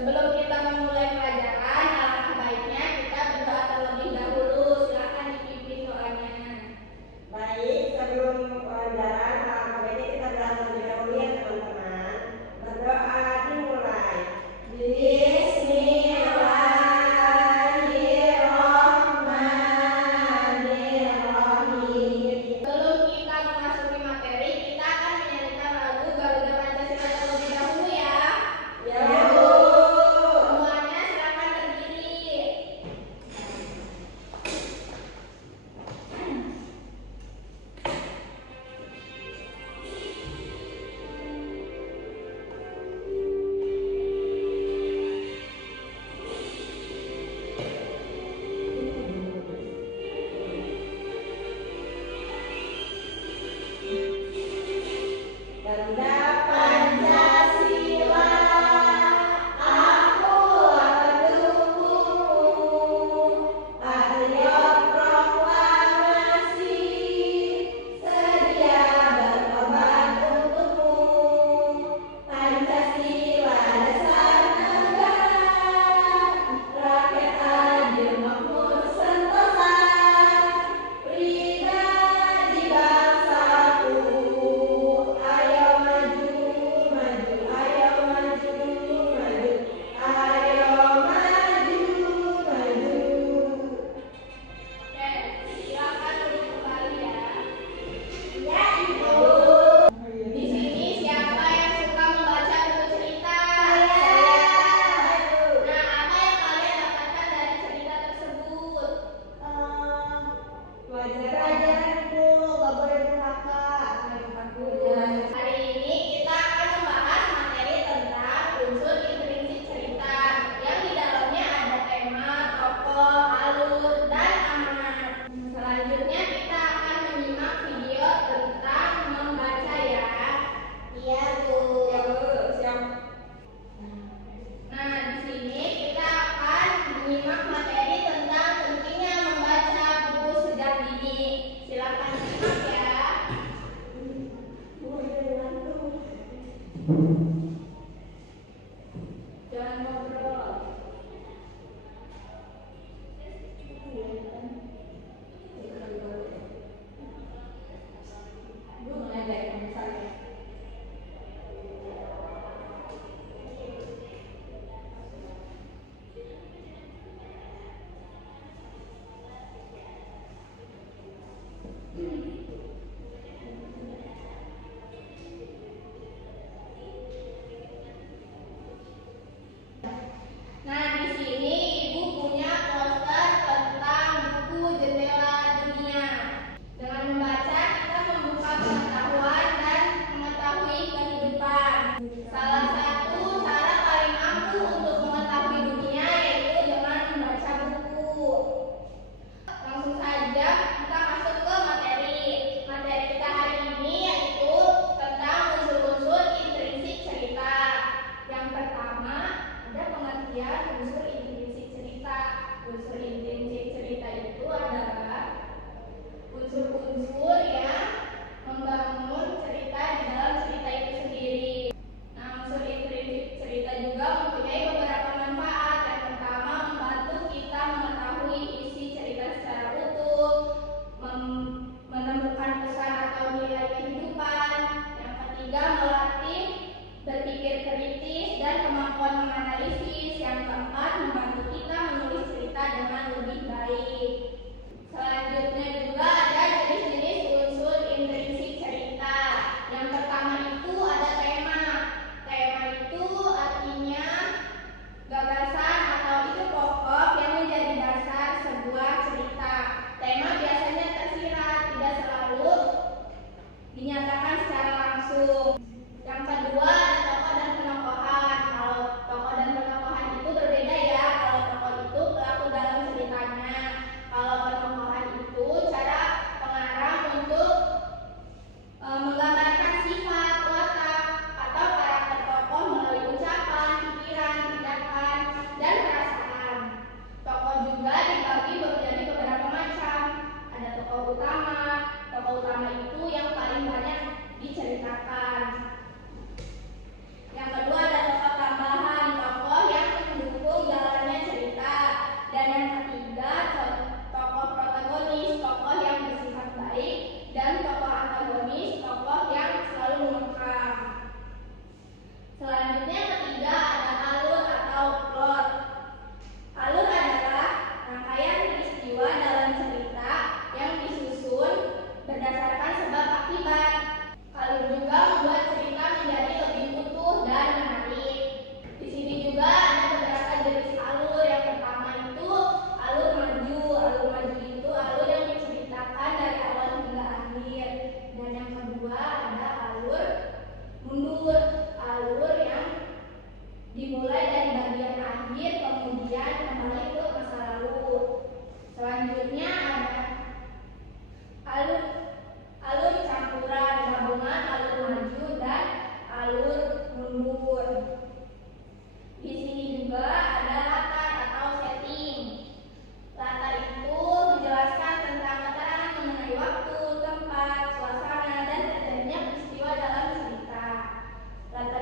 Sebelum kita memulai pelajaran, alangkah baiknya kita berdoa terlebih dahulu. Silakan dipimpin doanya. Baik, sebelum pelajaran, alangkah baiknya kita berdoa terlebih dahulu ya teman-teman. Berdoa dimulai. Bismillahirrahmanirrahim. Sebelum kita memasuki materi, kita akan menyanyikan lagu Garuda Pancasila terlebih dahulu ya. Ya, Bu. Semuanya silakan berdiri. Garuda Pancasila, akulah pendukungmu, patriot proklamasi, sedia berkorban untukmu. Pancasila dasar negara, rakyat adil makmur sentosa, pribadi bangsaku. Ayo maju, maju, ayo maju, maju, ayo maju, maju. Oke, silakan duduk kembali ya. Ya, Ibu. Di sini siapa yang suka membaca buku cerita? Nah, apa yang kalian dapatkan dari cerita tersebut? Pelajaran Bu, gak boleh durhaka. Hari ini kita akan membahas materi tentang unsur intrinsik cerita yang di dalamnya ada tema, tokoh, alur, dan amanat. Selanjutnya kita akan menyimak video tentang membaca ya. Iya, Bu. Ya, Bu. Siap. Nah, di sini kita akan menyimak materi tentang pentingnya membaca buku sejak dini. Silakan simak ya. Jangan ngobrol. Nah, di sini Ibu punya poster tentang buku Jendela Dunia. Dengan membaca, kita membuka pengetahuan dan mengetahui kehidupan. Salah satu cara paling ampuh untuk mengetahui dunia yaitu dengan membaca buku. Langsung saja kita masuk ke materi. Materi kita hari ini yaitu tentang unsur-unsur intrinsik cerita. Yang pertama, ada pengertian unsur intrinsik cerita. Unsur intrinsik cerita itu adalah unsur-unsur yang membangun cerita di dalam cerita itu sendiri. Nah, unsur intrinsik cerita juga mempunyai beberapa manfaat. Yang pertama, membantu kita mengetahui isi cerita secara utuh, menemukan pesan atau nilai kehidupan. Yang ketiga, melatih berpikir kritis dan kemampuan menganalisis. Yang keempat, membantu kita menulis cerita dengan lebih baik. Selanjutnya juga ada jenis-jenis unsur intrinsik cerita. Yang pertama itu ada tema. Tema itu artinya gagasan atau ide pokok yang menjadi dasar sebuah cerita. Tema biasanya tersirat, tidak selalu dinyatakan secara langsung. Yang kedua ada tokoh dan penokohan. Kalau tokoh dan penokohan itu berbeda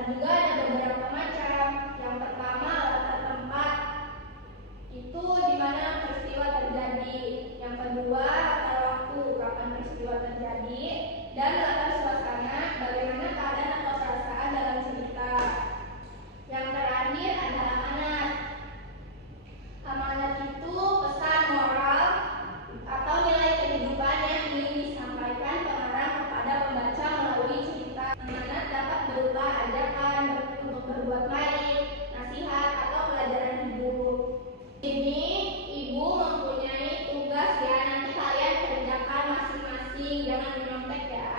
juga ada beberapa macam. Yang pertama latar tempat, itu di mana peristiwa terjadi. Yang kedua latar waktu, kapan peristiwa terjadi. Dan latar suasana, bagaimana keadaan atau perasaan dalam cerita. Yang terakhir ada amanat. Amanat itu pesan moral atau nilai kehidupan yang ingin disampaikan pengarang kepada pembaca melalui cerita. Amanat dapat berupa ajakan untuk berbuat baik, nasihat, atau pelajaran hidup. Ini ibu mempunyai tugas ya, nanti kalian kerjakan masing-masing, jangan menyontek ya.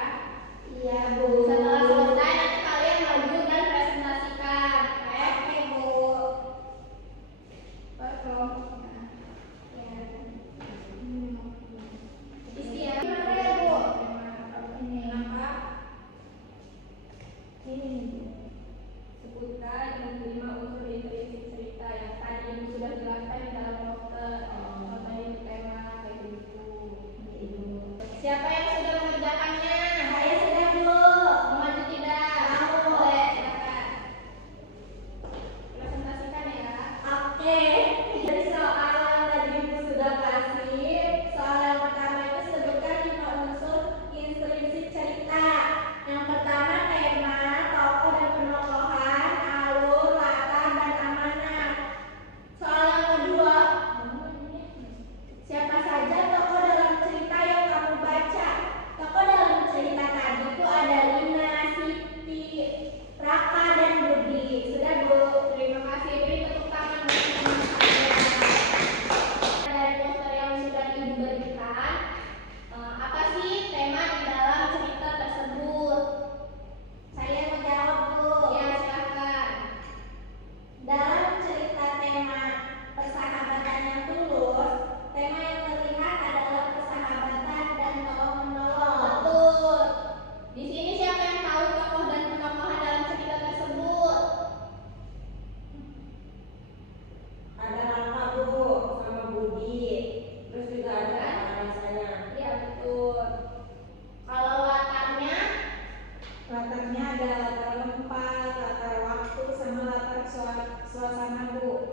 Iya Bu. Setelah selesai nanti kalian maju dan presentasikan. Oke Bu. Kelompoknya. Ya. Isi ya. Gimana ya Bu? Ini apa? Ini sebutkan 5 unsur intrinsik cerita yang tadi ibu sudah jelaskan di dalam note. Notanya di tema kayak gitu. Siapa yang sudah mengerjakannya? Saya sudah Bu. Mau maju tidak? Mau. Boleh, silakan. Presentasikan ya. Oke. Jadi soal yang tadi Ibu sudah kasih, soal yang pertama itu sebutkan 5 unsur intrinsik cerita. Yang pertama tema, tokoh dan penokohan, alur, latar, dan amanat. Soal yang kedua, siapa saja tokoh dalam cerita yang kamu baca? Tokoh dalam cerita tadi itu ada Lina, Siti, Raka, dan Budi. Sudah Bu. Terima kasih. Beri tepuk tangan. Dari poster yang sudah ibu berikan, apa sih tema di dalam cerita tersebut? Saya mau jawab Bu. Ya, silakan. Dalam cerita tema persahabatan yang tulus, tema yang terlihat adalah persahabatan dan tolong menolong. Betul. Di sini siapa yang tahu tokoh dan penokohan dalam cerita tersebut? Ada Raka Bu sama Budi. Terus juga ada rasanya. Iya, betul. Kalau latarnya, Latarnya ada latar tempat, latar waktu, sama latar suasana Bu.